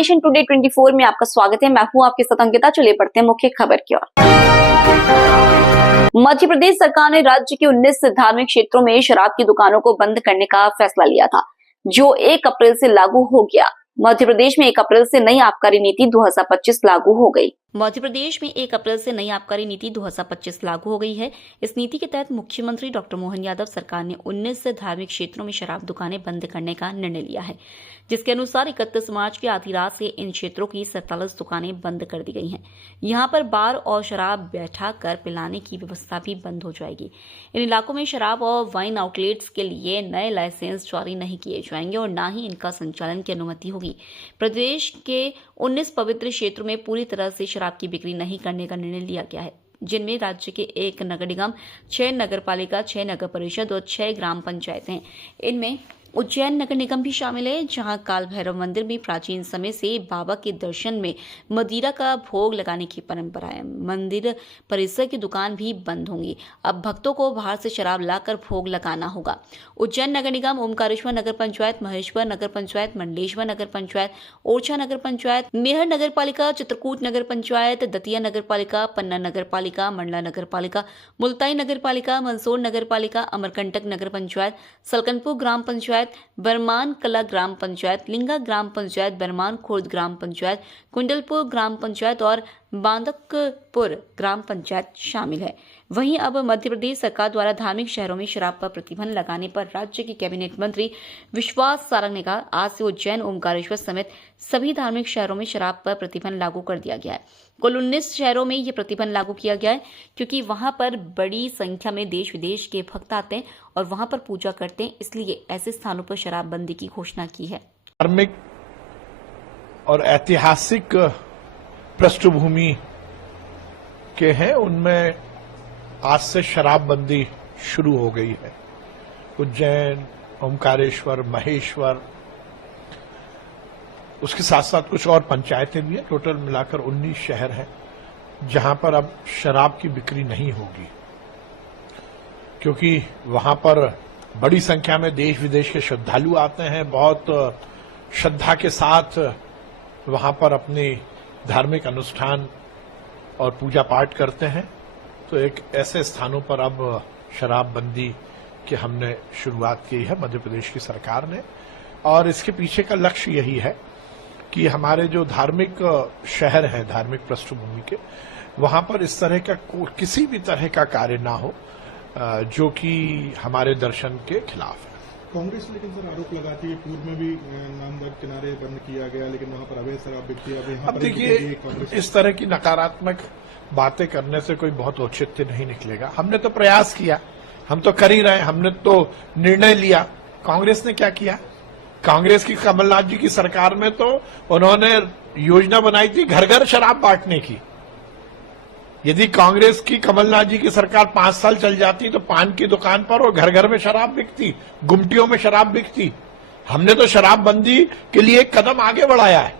Nation today 24 में आपका स्वागत है। मैं हूं आपके साथ अंकिता। चलिए पढ़ते हैं मुख्य खबर की ओर। मध्य प्रदेश सरकार ने राज्य के 19 धार्मिक क्षेत्रों में शराब की दुकानों को बंद करने का फैसला लिया था, जो 1 अप्रैल से लागू हो गया। मध्य प्रदेश में 1 अप्रैल से नई आबकारी नीति 2025 लागू हो गई। मध्य प्रदेश में 1 अप्रैल से नई आबकारी नीति 2025 लागू हो गई है। इस नीति के तहत मुख्यमंत्री डॉक्टर मोहन यादव सरकार ने 19 धार्मिक क्षेत्रों में शराब दुकानें बंद करने का निर्णय लिया है, जिसके अनुसार 31 मार्च की आधी रात से इन क्षेत्रों की 47 दुकानें बंद कर दी गई हैं। यहां पर बार और शराब बैठा कर पिलाने की व्यवस्था भी बंद हो जाएगी। इन इलाकों में शराब और वाइन आउटलेट्स के लिए नए लाइसेंस जारी नहीं किए जाएंगे और न ही इनका संचालन की अनुमति होगी। प्रदेश के 19 पवित्र क्षेत्रों में पूरी तरह से शराब की बिक्री नहीं करने का निर्णय लिया गया है, जिनमें राज्य के 1 नगर निगम, 6 नगर पालिका, 6 नगर परिषद और 6 ग्राम पंचायतें हैं। इनमें उज्जैन नगर निगम भी शामिल है, जहां काल भैरव मंदिर में प्राचीन समय से बाबा के दर्शन में मदिरा का भोग लगाने की परंपरा है। मंदिर परिसर की दुकान भी बंद होंगी। अब भक्तों को बाहर से शराब लाकर भोग लगाना होगा। उज्जैन नगर निगम, ओमकारेश्वर नगर पंचायत, महेश्वर नगर पंचायत, मंडलेश्वर नगर पंचायत, ओरछा नगर पंचायत, मेहर नगर पालिका, चित्रकूट नगर पंचायत, दतिया नगर पालिका, पन्ना नगर पालिका, मंडला नगर पालिका, मुल्ताई नगर पालिका, मंदसौर नगर पालिका, अमरकंटक नगर पंचायत, सलकनपुर ग्राम पंचायत, बरमान कला ग्राम पंचायत, लिंगा ग्राम पंचायत, बरमान खुर्द ग्राम पंचायत, कुंडलपुर ग्राम पंचायत और बांदकपुर ग्राम पंचायत शामिल है। वहीं अब मध्य प्रदेश सरकार द्वारा धार्मिक शहरों में शराब पर प्रतिबंध लगाने पर राज्य के कैबिनेट मंत्री विश्वास सारंग ने कहा, आज से उज्जैन, ओमकारेश्वर समेत सभी धार्मिक शहरों में शराब पर प्रतिबंध लागू कर दिया गया है। कुल 19 शहरों में यह प्रतिबंध लागू किया गया है, क्योंकि वहां पर बड़ी संख्या में देश विदेश के भक्त आते हैं और वहां पर पूजा करते हैं, इसलिए ऐसे स्थानों पर शराबबंदी की घोषणा की है। धार्मिक और ऐतिहासिक पृष्ठभूमि के हैं, उनमें आज से शराबबंदी शुरू हो गई है। उज्जैन, ओमकारेश्वर, महेश्वर, उसके साथ साथ कुछ और पंचायतें भी हैं। टोटल मिलाकर 19 शहर हैं जहां पर अब शराब की बिक्री नहीं होगी, क्योंकि वहां पर बड़ी संख्या में देश विदेश के श्रद्धालु आते हैं, बहुत श्रद्धा के साथ वहां पर अपने धार्मिक अनुष्ठान और पूजा पाठ करते हैं। तो एक ऐसे स्थानों पर अब शराबबंदी की हमने शुरुआत की है मध्य प्रदेश की सरकार ने, और इसके पीछे का लक्ष्य यही है कि हमारे जो धार्मिक शहर हैं, धार्मिक पृष्ठभूमि के, वहां पर इस तरह का किसी भी तरह का कार्य ना हो जो कि हमारे दर्शन के खिलाफ है। कांग्रेस लेकिन सर आरोप लगाती है, पूर्व में भी नामदार किनारे बंद किया गया, लेकिन वहां पर अवैध शराब बिकती है। अब देखिए, इस तरह की नकारात्मक बातें करने से कोई बहुत औचित्य नहीं निकलेगा। हमने तो प्रयास किया, हम तो कर ही रहे हैं, हमने तो निर्णय लिया। कांग्रेस ने क्या किया? कांग्रेस की कमलनाथ जी की सरकार में तो उन्होंने योजना बनाई थी घर घर शराब बांटने की। यदि कांग्रेस की कमलनाथ जी की सरकार 5 साल चल जाती तो पान की दुकान पर और घर घर में शराब बिकती, गुमटियों में शराब बिकती। हमने तो शराबबंदी के लिए एक कदम आगे बढ़ाया है,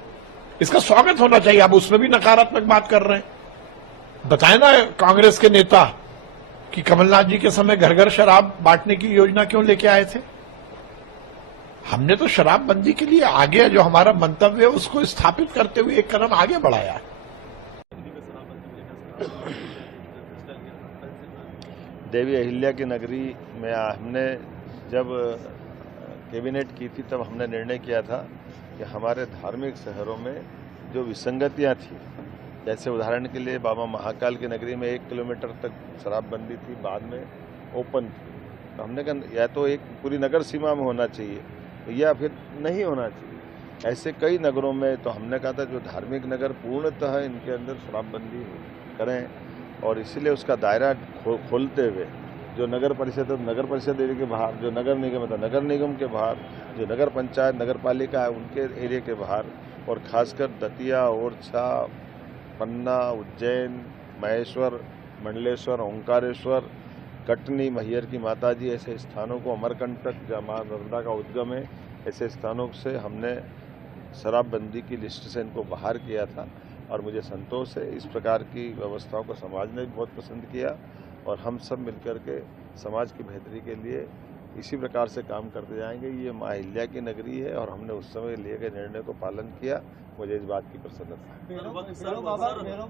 इसका स्वागत होना चाहिए। आप उसमें भी नकारात्मक बात कर रहे हैं। बताए ना कांग्रेस के नेता कि कमलनाथ जी के समय घर घर शराब बांटने की योजना क्यों लेके आए थे। हमने तो शराबबंदी के लिए आगे जो हमारा मंतव्य है उसको स्थापित करते हुए एक कदम आगे बढ़ाया है। देवी अहिल्या की नगरी में हमने जब कैबिनेट की थी तब हमने निर्णय किया था कि हमारे धार्मिक शहरों में जो विसंगतियां थी, जैसे उदाहरण के लिए बाबा महाकाल की नगरी में 1 किलोमीटर तक शराबबंदी थी, बाद में ओपन थी। तो हमने कहा या तो एक पूरी नगर सीमा में होना चाहिए या फिर नहीं होना चाहिए। ऐसे कई नगरों में तो हमने कहा था जो धार्मिक नगर पूर्णतः इनके अंदर शराबबंदी करें, और इसीलिए उसका दायरा खोलते हुए जो नगर परिषद है नगर परिषद एरिया के बाहर, जो नगर निगम है तो नगर निगम के बाहर, जो नगर पंचायत नगर पालिका है उनके एरिया के बाहर, और खासकर दतिया, ओरछा, पन्ना, उज्जैन, महेश्वर, मंडलेश्वर, ओंकारेश्वर, कटनी, मैहर की माताजी, ऐसे स्थानों को, अमरकंटक जहाँ माँ नर्मदा का उद्गम है, ऐसे स्थानों से हमने शराबबंदी की लिस्ट से इनको बाहर किया था। और मुझे संतोष है, इस प्रकार की व्यवस्थाओं को समाज ने भी बहुत पसंद किया, और हम सब मिलकर के समाज की बेहतरी के लिए इसी प्रकार से काम करते जाएंगे। ये माँ अहिल्या की नगरी है और हमने उस समय लिए गए निर्णय को पालन किया। मुझे इस बात की प्रसन्नता है।